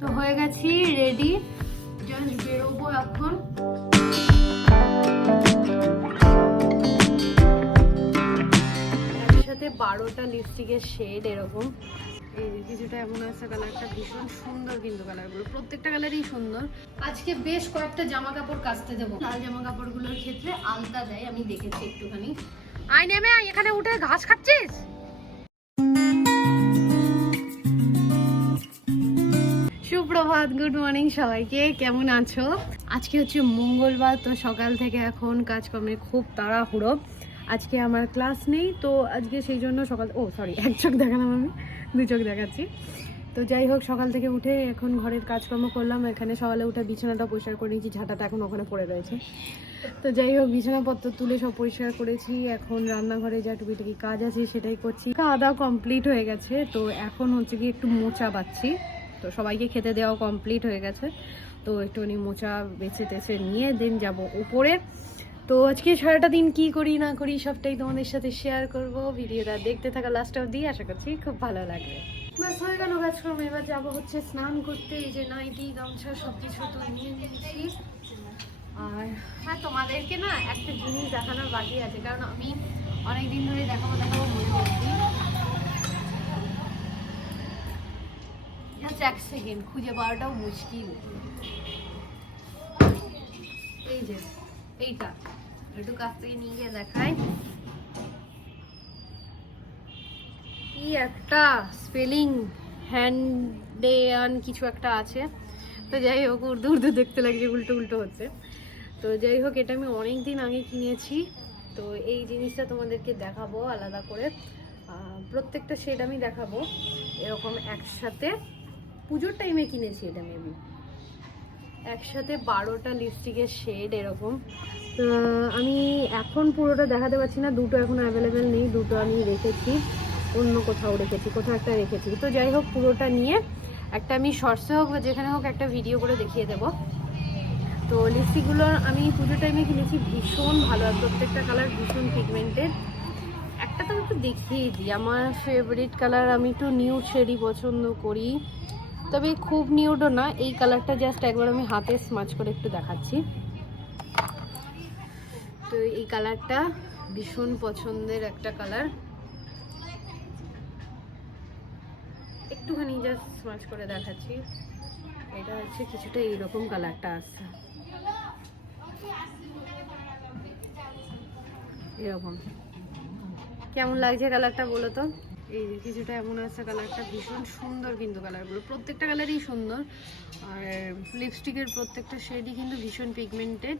তো হয়ে গেছি রেডি জাস্ট বেরোবো এখন। একসাথে বারোটা লিপস্টিকের শেড এরকম। এই কিছুটা এমন আছে কালারটা ভীষণ সুন্দর কিন্তু কালারগুলো প্রত্যেকটা কালারই সুন্দর। আজকে বেশ কয়েকটা জামা কাপড় কাচতে দেবো। লাল জামা কাপড়গুলোর ক্ষেত্রে আলতা দেয়, আমি দেখেছি একটুখানি। আয় নেমে এখানে উঠে ঘাস খাচ্ছিস? সুপ্রভাত গুড মর্নিং সবাইকে, কেমন আছো? আজকে হচ্ছে মঙ্গলবার, তো সকাল থেকে এখন কাজকর্মে খুব তাড়াহুড়ো। আজকে আমার ক্লাস নেই, তো আজকে সেই জন্য সকাল ও সরি এক চোখ দেখালাম আমি, দু চোখ দেখাচ্ছি। তো যাই হোক, সকাল থেকে উঠে এখন ঘরের কাজকর্ম করলাম, এখানে সকালে উঠে বিছানাটা পরিষ্কার করে নিয়েছি, ঝাঁটাটা এখন ওখানে পড়ে রয়েছে। তো যাই হোক, বিছানাপত্র তুলে সব পরিষ্কার করেছি, এখন রান্নাঘরে যা টুকিটাকি কাজ আছে সেটাই করছি। খাওয়া দাওয়া কমপ্লিট হয়ে গেছে, তো এখন হচ্ছে কি একটু মোচা বাচ্ছি। তো সবাইকে খেতে দেওয়া কমপ্লিট হয়ে গেছে। তো একটুখানি মোচা বেছে টেছে নিয়ে দেন, যাব উপরে। তো আজকে সারাটা দিন কি করি, না করি, সবটাই তোমাদের সাথে শেয়ার করব। ভিডিওটা দেখতে থাকা লাস্ট অবধি, আশা করছি খুব ভালো লাগবে। বাস হয়ে গেল কাজকর্ম। এবার যাব হচ্ছে স্নান করতে। এই যে নাইটি, গামছা সব কিছু তো নিয়ে নিয়েছি। আর হ্যাঁ তোমাদেরকে না একটা জিনিস দেখানোর বাকি আছে। কারণ আমি অনেক দিন ধরে দেখাবো দেখাবো মনে করছি জাস্ট এক সেকেন্ড খুঁজে পাওয়াটাও মুশকিল। এই যে, এইটা। একটু কাছ থেকে নিয়ে গিয়ে দেখাই। কি একটা স্পেলিং হ্যান্ডেয়ান কিছু একটা আছে। তো যাই হোক, উর্দু উর্দু দেখতে লাগছে, উল্টো উল্টো হচ্ছে। তো যাই হোক, এটা আমি অনেক দিন আগে কিনেছি। তো এই জিনিসটা তোমাদেরকে দেখাবো আলাদা করে। প্রত্যেকটা শেড আমি দেখাবো, এরকম একসাথে। পুজোর টাইমে কিনেছি এটা মেবি একসাথে বারোটা লিপস্টিকের শেড এরকম। আমি এখন পুরোটা দেখাতে পারছি না, দুটো এখন অ্যাভেলেবেল নেই, দুটো আমি রেখেছি। অন্য কোথাও রেখেছি, কোথাও একটা রেখেছি। তো যাই হোক, পুরোটা নিয়ে একটা আমি শর্টসে হোক বা যেখানে হোক একটা ভিডিও করে দেখিয়ে দেবো। তো লিপস্টিকগুলো আমি পুজো টাইমে কিনেছি, ভীষণ ভালো আর প্রত্যেকটা কালার ভীষণ পিগমেন্টেড একটা তো একটু দেখিয়ে দিই, আমার ফেভারিট কালার আমি একটু নিউ শেডই পছন্দ করি। তবে খুব নিউডও না, এই কালারটা জাস্ট একবার আমি হাতে স্মাচ করে একটু দেখাচ্ছি। তো এই কালারটা ভীষণ পছন্দের একটা কালার একটুখানি জাস্ট স্মাচ করে দেখাচ্ছি। এটা হচ্ছে কিছুটা এইরকম কালারটা আসছে এরকম। কেমন লাগছে কালারটা বলো তো? এই যে কিছুটা এমন আছে কালারটা ভীষণ সুন্দর কিন্তু কালারগুলো। প্রত্যেকটা কালারই সুন্দর। আর লিপস্টিকের প্রত্যেকটা শেডই কিন্তু ভীষণ পিগমেন্টেড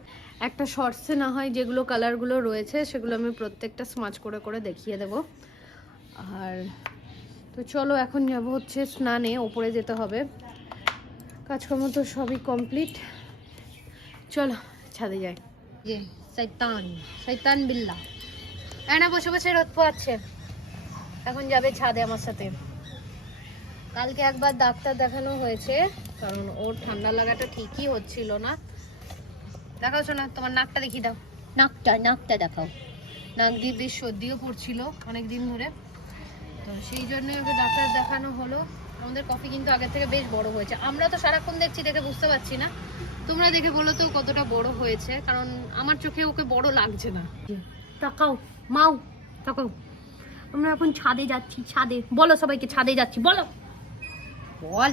একটা শর্টসে না হয় যেগুলো কালারগুলো রয়েছে, সেগুলো আমি প্রত্যেকটা স্মাচ করে করে দেখিয়ে দেব। আর তো চলো এখন যাব হচ্ছে স্নানে, ওপরে যেতে হবে। কাজকর্ম তো সবই কমপ্লিট চলো, ছাদে যাই। যে শৈতান শৈতান বিল্লা না বসে বসে রোদ পোয়াচ্ছে এখন যাবে ছাদে আমার সাথে। কালকে একবার ডাক্তার দেখানো হয়েছে কারণ ওর ঠান্ডা লাগাটা ঠিকই হচ্ছিল না। দেখাও শোনা তোমার নাকটা দেখিয়ে দাও। নাকটা নাকটা দেখাও। নাক দিয়ে বেশ সর্দিও পড়ছিল অনেক দিন ধরে। তো সেই জন্য ওকে ডাক্তার দেখানো হলো। আমাদের কফি কিন্তু আগের থেকে বেশ বড় হয়েছে। আমরা তো সারাক্ষণ দেখছি দেখে বুঝতে পারছি না। তোমরা দেখে বলো তো কতটা বড় হয়েছে কারণ আমার চোখে ওকে বড় লাগছে না। তাকাও মাও তাকাও। আমরা এখন ছাদে যাচ্ছি ছাদে। বলো সবাইকে ছাদে যাচ্ছি বলো। বল।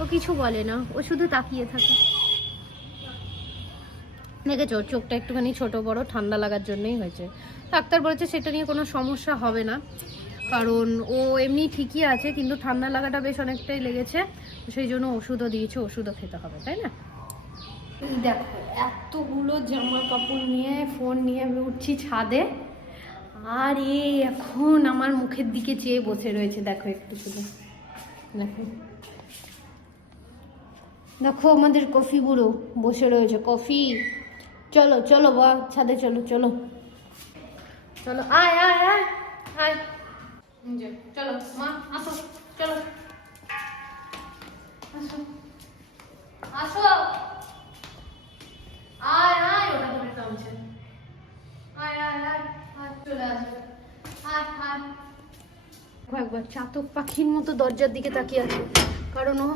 ও কিছু বলে না ও শুধু তাকিয়ে থাকে। দেখেছ ওর চোখটা একটুখানি ছোট বড় ঠান্ডা লাগার জন্যই হয়েছে। ডাক্তার বলেছে সেটা নিয়ে কোনো সমস্যা হবে না কারণ ও এমনি ঠিকই আছে কিন্তু ঠান্ডা লাগাটা বেশ অনেকটাই লেগেছে সেই জন্য ওষুধও দিয়েছে ওষুধও খেতে হবে তাই না? দেখো এতগুলো জামা কাপড় নিয়ে ফোন নিয়ে আমি উঠছি ছাদে। আর এই এখন আমার মুখের দিকে চেয়ে বসে রয়েছে। দেখো একটু শুধু। দেখো। দেখো আমাদের কফি বুড়ো বসে রয়েছে। কফি। চলো চলো বা, ছাদে চলো চলো। চলো, আয় আয় আয় আয়। চলো, মা, আসো, চলো। আসো। আসো। আয় আয় ওটা। আয় আয় আয়। মতো দরজার দিকে তাকিয়ে আছে। কারণ ও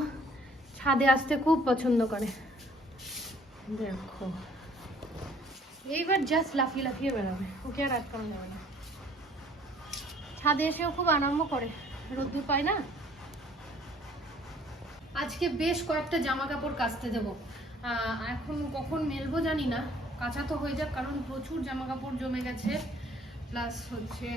ছাদে আসতে খুব পছন্দ করে। দেখো। এইবার জাস্ট লাফিয়ে লাফিয়ে বেড়াবে। ওকে আর আটকানো যাবে না। ছাদে এসেও খুব আনন্দ করে। রোদ্দুর পায় না? আজকে বেশ কয়েকটা জামা কাপড় কাচতে দেবো। এখন কখন মেলবো জানি না। কাঁচা তো হয়ে যাক, কারণ প্রচুর জামা কাপড় জমে গেছে। প্লাস হচ্ছে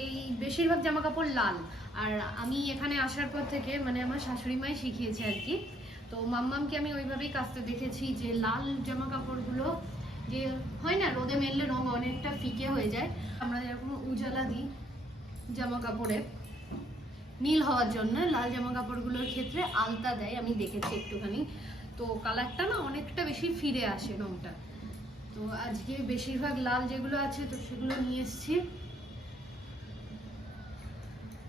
এই বেশিরভাগ জামা কাপড় লাল। আর আমি এখানে আসার পর থেকে মানে আমার শাশুড়ি মাই শিখিয়েছে আর কি। তো মাম্মামকে আমি ওইভাবেই কাচতে দেখেছি যে লাল জামা কাপড়গুলো যে হয় না, রোদে মেললে রঙ অনেকটা ফিকে হয়ে যায়। আমরা যেরকম উজালা দিই জামা কাপড়ে নীল হওয়ার জন্য লাল জামা কাপড়গুলোর ক্ষেত্রে আলতা দেয়, আমি দেখেছি একটুখানি। তো কালারটা না অনেকটা বেশি ফিরে আসে রংটা। তো আজকে বেশিরভাগ লাল যেগুলো আছে, তো সেগুলো নিয়ে এসেছি।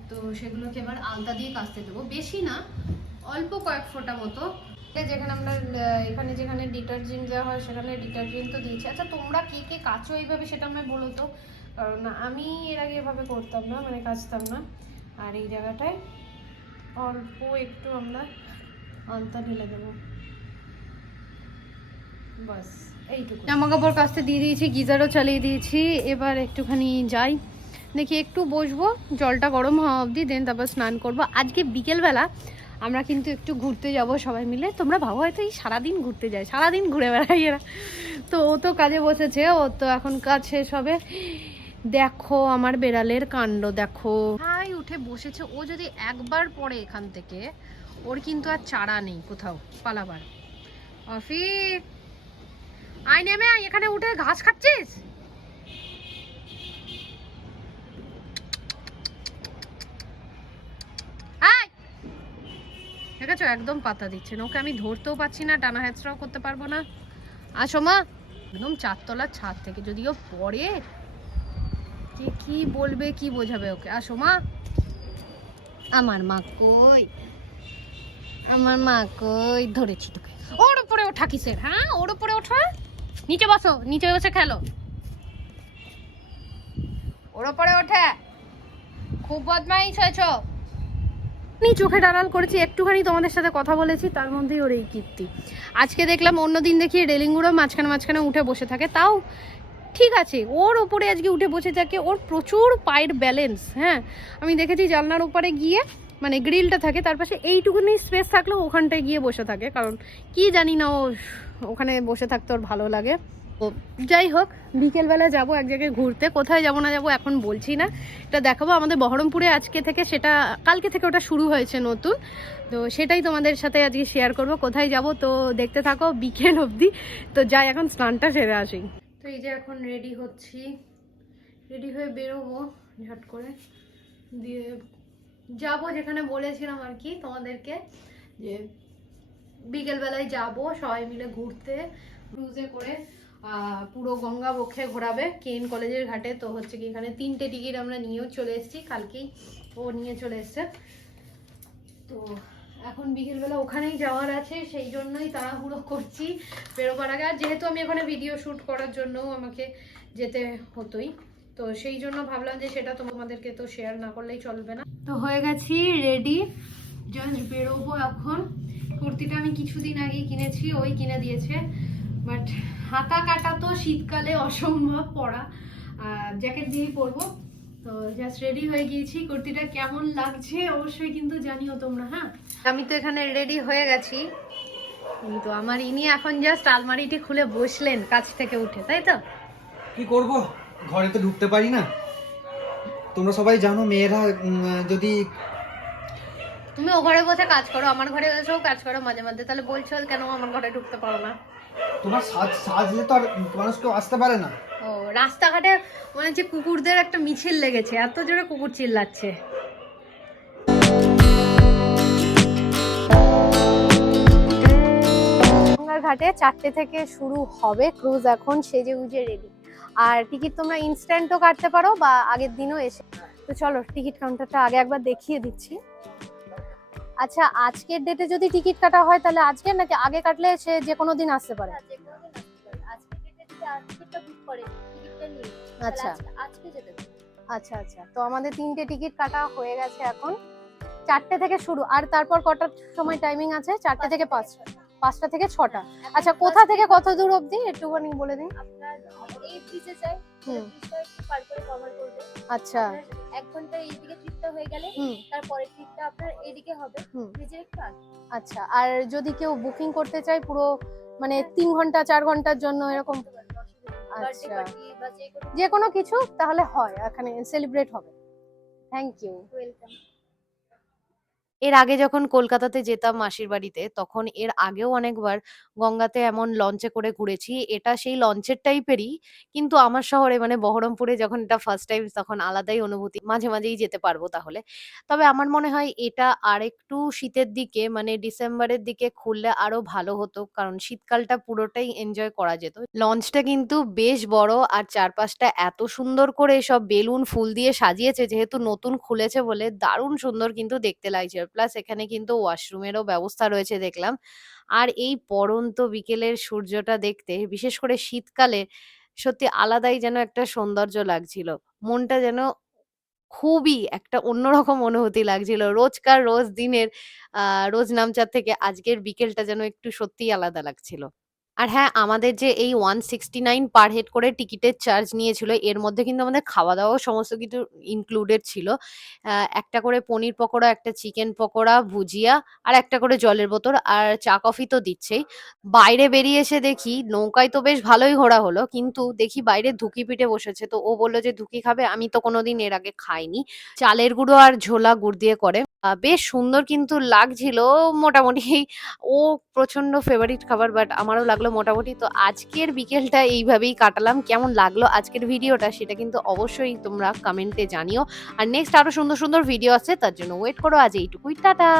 তো সেগুলোকে এবার আলতা দিয়ে কাচতে দেবো। বেশি না, অল্প কয়েক ফোঁটা মতো। যেখানে আমরা এখানে যেখানে ডিটারজেন্ট দেওয়া হয়, সেখানে ডিটারজেন্ট তো দিয়েছি। আচ্ছা তোমরা কে কে কাচো এইভাবে সেটা আমায় বলো তো। কারণ আমি এর আগে এভাবে করতাম না মানে কাচতাম না। আর এই জায়গাটায় অল্প একটু আমরা আলতা ঢেলে দেবো। বাস। জামা কাপড় কাচতে দিয়ে দিয়েছি গিজারও চালিয়ে দিয়েছি এবার একটুখানি যাই। দেখি একটু বসবো জলটা গরম হওয়া অবধি দেন তারপর স্নান করব। আজকে বিকেলবেলা আমরা কিন্তু একটু ঘুরতে যাব সবাই মিলে। তোমরা ভাবো হয়তো এই সারাদিন ঘুরতে যায় সারাদিন ঘুরে বেড়াই এরা। তো ও তো কাজে বসেছে ও তো এখন কাজ শেষ হবে। দেখো আমার বেড়ালের কাণ্ড দেখো। হাই উঠে বসেছে। ও যদি একবার পড়ে এখান থেকে ওর কিন্তু আর চারা নেই কোথাও পালাবার। অফিস আয় নেমে এখানে উঠে ঘাস খাচ্ছিস? দেখেছ, একদম পাতা দিচ্ছে ওকে আমি ধরতেও পারছি না, টানা হ্যাচড়াও করতে পারব না। আসো মা একদম চারতলার ছাদ থেকে, যদিও পড়ে কে কি বলবে, কি বোঝাবে ওকে? আসো মা আমার মা কই? আমার মা কই? ধরেছি তোকে। ওর উপরে ওঠা কিসের হ্যাঁ? ওর উপরে ওঠা? নিচে বসো, নিচে বসে খেলো। ওর ওপরে ওঠে। খুব বদমাইশ হয়েছো। আমি চোখে আড়াল করেছি, একটুখানি তোমাদের সাথে কথা বলেছি, তার মধ্যেই ওর এই কীর্তি। আজকে দেখলাম অন্য দিন দেখি রেলিংগুলো মাঝখানে মাঝখানে উঠে বসে থাকে। তাও ঠিক আছে, ওর ওপরে আজকে উঠে বসে থাকে, ওর প্রচুর পায়ের ব্যালেন্স হ্যাঁ। আমি দেখেছি জানলার ওপারে গিয়ে মানে গ্রিলটা থাকে, তার পাশে এইটুকুনি স্পেস থাকলেও ওখানটায় গিয়ে বসে থাকে, কারণ কি জানি না ও ওখানে বসে থাকতে ওর ভালো লাগে। তো যাই হোক, বিকেলবেলা যাব এক জায়গায় ঘুরতে। কোথায় যাব না যাব এখন বলছি না। এটা দেখাবো আমাদের বহরমপুরে আজকে থেকে, সেটা কালকে থেকে ওটা শুরু হয়েছে নতুন। তো সেটাই তোমাদের সাথে আজকে শেয়ার করব। কোথায় যাব তো দেখতে থাকো বিকেল অবধি। তো যাই, এখন স্নানটা সেরে আসি। তো এই যে এখন রেডি হচ্ছি। রেডি হয়ে বেরোবো, ঝট করে। দিয়ে যাব যেখানে বলেছিলাম আর কি তোমাদেরকে, যে বিকেলবেলায় যাব, সবাই মিলে ঘুরতে ক্রুজে করে পুরো গঙ্গা বক্ষে ঘোরাবে, কেন কলেজের ঘাটে। তো হচ্ছে কি, এখানে তিনটে টিকিট আমরা নিয়েও চলে এসেছি, কালকেই ও নিয়ে চলে এসছে। তো এখন বিকেলবেলা ওখানেই যাওয়ার আছে, সেই জন্যই তাড়াহুড়ো করছি বেরোবার আগে। আর যেহেতু আমি ওখানে ভিডিও শ্যুট করার জন্য আমাকে যেতে হতোই, তো সেই জন্য ভাবলাম যে সেটা তোমাদেরকে তো শেয়ার না করলেই চলবে না। তো হয়ে গেছি রেডি জাস্ট বেরোবো এখন। কুর্তিটা আমি কিছুদিন আগেই কিনেছি ওই কিনে দিয়েছে। বাট হাতা কাটা তো শীতকালে অসম্ভব পরা। জ্যাকেট দিয়েই পরবো। তো জাস্ট রেডি হয়ে গিয়েছি। কুর্তিটা কেমন লাগছে অবশ্যই কিন্তু জানিও তোমরা হ্যাঁ? আমি তো এখানে রেডি হয়ে গেছি। কিন্তু আমার ইনি এখন জাস্ট আলমারিটি খুলে বসলেন কাছ থেকে উঠে তাই তো? কি করব? ঘরে তো ঢুকতে পারি না। তোমরা সবাই জানো মেয়েরা যদি তুমি ও ঘরে বসে কাজ করো আমার ঘরে এসেও কাজ করো মাঝে মাঝে তাহলে বলছো কেন আমার ঘরে ঢুকতে পারো না? তোমার সাজ সাজলে তো আর মানুষ কেউ আসতে পারে না। ও রাস্তাঘাটে মনে হচ্ছে কুকুরদের একটা মিছিল লেগেছে এত জোরে কুকুর চিল্লাচ্ছে। ঘাটে চারটে থেকে শুরু হবে ক্রুজ এখন সেজে গুজে রেডি আর টিকিট তোমরা ইনস্ট্যান্টও কাটতে পারো বা আগের দিনও এসে তো চলো টিকিট কাউন্টারটা আগে একবার দেখিয়ে দিচ্ছি। আচ্ছা আজকের ডেটে যদি টিকিট কাটা হয় তাহলে আজকে নাকি আগে কাটলে সে যে কোনো দিন আসতে পারে। আচ্ছা। আচ্ছা আচ্ছা। তো আমাদের তিনটে টিকিট কাটা হয়ে গেছে এখন। চারটে থেকে শুরু। আর তারপর কটার সময় টাইমিং আছে? চারটে থেকে পাঁচটা পাঁচটা থেকে ছটা। আচ্ছা কোথা থেকে কত দূর অবধি? একটুখানি বলে দিন। আচ্ছা। এক ঘণ্টা এইদিকে ট্রিপটা হয়ে গেলে হুম। তারপরের ট্রিপটা আপনার এইদিকে হবে। ব্রিজের একটু আচ্ছা আর যদি কেউ বুকিং করতে চায় পুরো মানে তিন ঘণ্টা চার ঘণ্টার জন্য এরকম? আচ্ছা। যে কোনো কিছু তাহলে হয় এখানে সেলিব্রেট হবে। থ্যাংক ইউ ওয়েলকাম এর আগে যখন কলকাতাতে যেতাম মাসির বাড়িতে, তখন এর আগেও অনেকবার গঙ্গাতে এমন লঞ্চে করে ঘুরেছি। এটা সেই লঞ্চের টাইপেরই, কিন্তু আমার শহরে মানে বহরমপুরে যখন এটা ফার্স্ট টাইম তখন আলাদাই অনুভূতি। মাঝে মাঝেই যেতে পারব তাহলে। তবে আমার মনে হয় এটা আরেকটু শীতের দিকে মানে ডিসেম্বরের দিকে খুললে আরও ভালো হতো, কারণ শীতকালটা পুরোটাই এনজয় করা যেত। লঞ্চটা কিন্তু বেশ বড়, আর চারপাশটা এত সুন্দর করে সব বেলুন ফুল দিয়ে সাজিয়েছে, যেহেতু নতুন খুলেছে বলে দারুণ সুন্দর কিন্তু দেখতে লাগছে। প্লাস এখানে কিন্তু ওয়াশরুমেরও ব্যবস্থা রয়েছে দেখলাম। আর এই পরন্ত বিকেলের সূর্যটা দেখতে, বিশেষ করে শীতকালে, সত্যি আলাদাই যেন একটা সৌন্দর্য লাগছিল। মনটা যেন খুবই একটা অন্যরকম অনুভূতি লাগছিল। রোজকার, রোজ দিনের, আহ, রোজ নামচার থেকে আজকের বিকেলটা যেন একটু সত্যিই আলাদা লাগছিল। আর হ্যাঁ আমাদের যে এই one sixty nine per head করে টিকিটের চার্জ নিয়েছিল, এর মধ্যে কিন্তু আমাদের খাওয়া দাওয়াও সমস্ত কিছু ইনক্লুডেড ছিল। একটা করে পনির পকোড়া, একটা চিকেন পকোড়া, ভুজিয়া আর একটা করে জলের বোতল আর চা কফি তো দিচ্ছেই। বাইরে বেরিয়ে এসে দেখি নৌকায় তো বেশ ভালোই ঘোরা হলো, কিন্তু দেখি বাইরে ধুকি পিঠে বসেছে। তো ও বলল যে, ধুকি খাবে? আমি তো কোনোদিন এর আগে খাইনি। চালের গুঁড়ো আর ঝোলা গুড় দিয়ে করে। বেশ সুন্দর কিন্তু লাগছিল মোটামুটি। ও প্রচণ্ড ফেভারিট খাবার বাট আমারও লাগল মোটামুটি। তো আজকের বিকেলটা এইভাবেই কাটালাম। কেমন লাগল আজকের ভিডিওটা সেটা কিন্তু অবশ্যই তোমরা কমেন্টে জানিও। আর নেক্সট আরও সুন্দর সুন্দর ভিডিও আছে, তার জন্য ওয়েট করো। আজ এইটুকুই, টাটা!